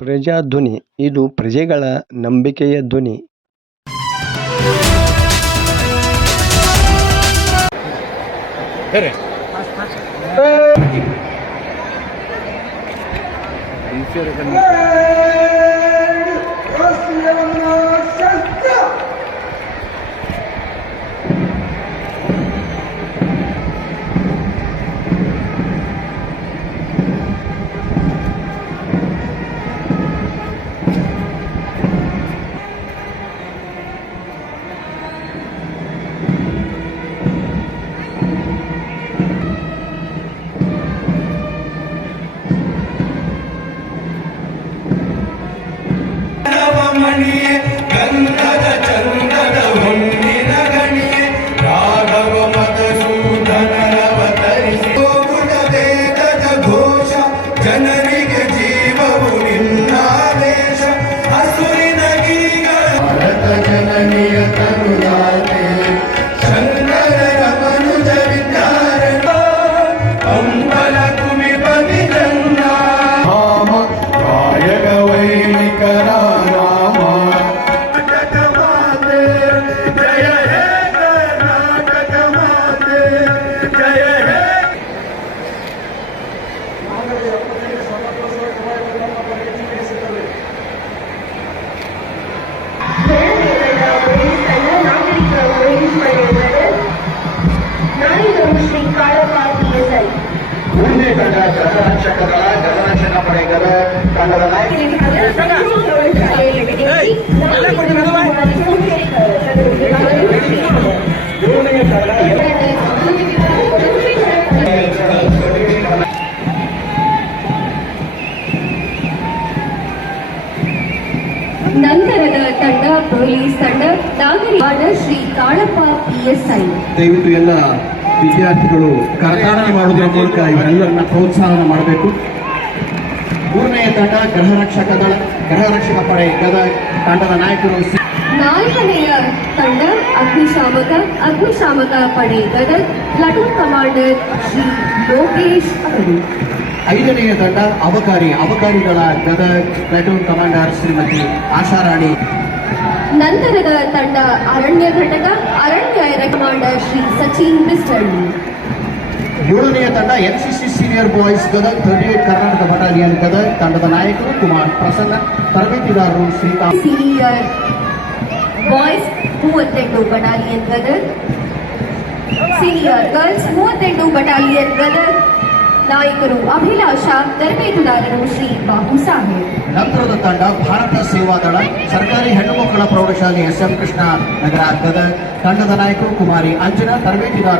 ಪ್ರಜಾಧ್ವನಿ ಇದು ಪ್ರಜೆಗಳ ನಂಬಿಕೆಯ ಧ್ವನಿ. ಗಂಧದ ಚಂದದ ಹೊನ್ನಿನ ಗಣಿಯೇ ರಾಘವ ಮಧುಸೂದನರವತರಿಸಿ ದೇಶದ ಘೋಷ ಜನರಿಗೆ ಜೀವವು ನಿನ್ನಾದೇಶ ಹಸುರಿನ ಗೀಗಳ ಭಾರತ ಜನನಿಯ ತರುಣಾತೆ ಶಂಕರರ ಮನುಜ ವಿದ್ಯಾರಣ ಅಂಬಲ ಕುಮಿಪತಿ ಜನ್ನ ಕಾಯಕ ವೈಣಿಕರ ಮುಂದೆ ತಂಡ ಗಣರಕ್ಷಕ ದಳ ಗಣರಕ್ಷಕ ಪಡೆಗಳ ತಂಡದ ನಂತರದ ತಂಡ ಪೊಲೀಸ್ ತಂಡ ನಾಗರಿಕ ಶ್ರೀ ಕಾಳಪ್ಪ PSI. ದಯವಿಟ್ಟು ಎಲ್ಲ ವಿದ್ಯಾರ್ಥಿಗಳು ಕರತಾಡನೆ ಮಾಡುವುದರ ಮೂಲಕ ಇವರೆಲ್ಲರನ್ನ ಪ್ರೋತ್ಸಾಹ ಮಾಡಬೇಕು. ಮೂರನೆಯ ತಂಡ ಗೃಹರಕ್ಷಕ ಪಡೆ ಗದಗ ತಂಡದ ನಾಯಕರು. ನಾಲ್ಕನೆಯ ತಂಡ ಅಗ್ನಿಶಾಮಕ ಪಡೆ ಗದಗ ಪ್ಲಾಟೂನ್ ಕಮಾಂಡರ್ ಶ್ರೀ ಲೋಕೇಶ್ ಅವರು. ಐದನೆಯ ತಂಡ ಅಬಕಾರಿಗಳ ಗದಗ ಪ್ಲಾಟೂನ್ ಕಮಾಂಡರ್ ಶ್ರೀಮತಿ ಆಶಾರಾಣಿ. ನಂತರದ ತಂಡ ಅರಣ್ಯ ಕಮಾಂಡರ್ ಶ್ರೀ ಸಚಿನ್ ಬಿಸ್ಟಳ್ಳಿ. ಏಳನೆಯ ತಂಡ NCC senior boys Gadag 38 Karnataka battalion Gadag ತಂಡದ ನಾಯಕರು ಕುಮಾರ್ ಪ್ರಸನ್ನ, ತರಬೇತಿದಾರರು Srikanth. Senior boys 38 battalion Gadag, senior girls 38 battalion Gadag, ನಾಯಕರು ಅಭಿಲಾಷ, ತರಬೇತುದಾರರು ಶ್ರೀ ಬಾಬು ಸಾಹೇಬ್. ನಂತರದ ತಂಡ ಭಾರತ ಸೇವಾದಳ ಸರ್ಕಾರಿ ಹೆಣ್ಣು ಮಕ್ಕಳ ಪ್ರೌಢಶಾಲೆ SM ಕೃಷ್ಣ ನಗರ ಗದಗ ತಂಡದ ನಾಯಕರು ಕುಮಾರಿ ಅಂಜನಾ, ತರಬೇತಿದಾರ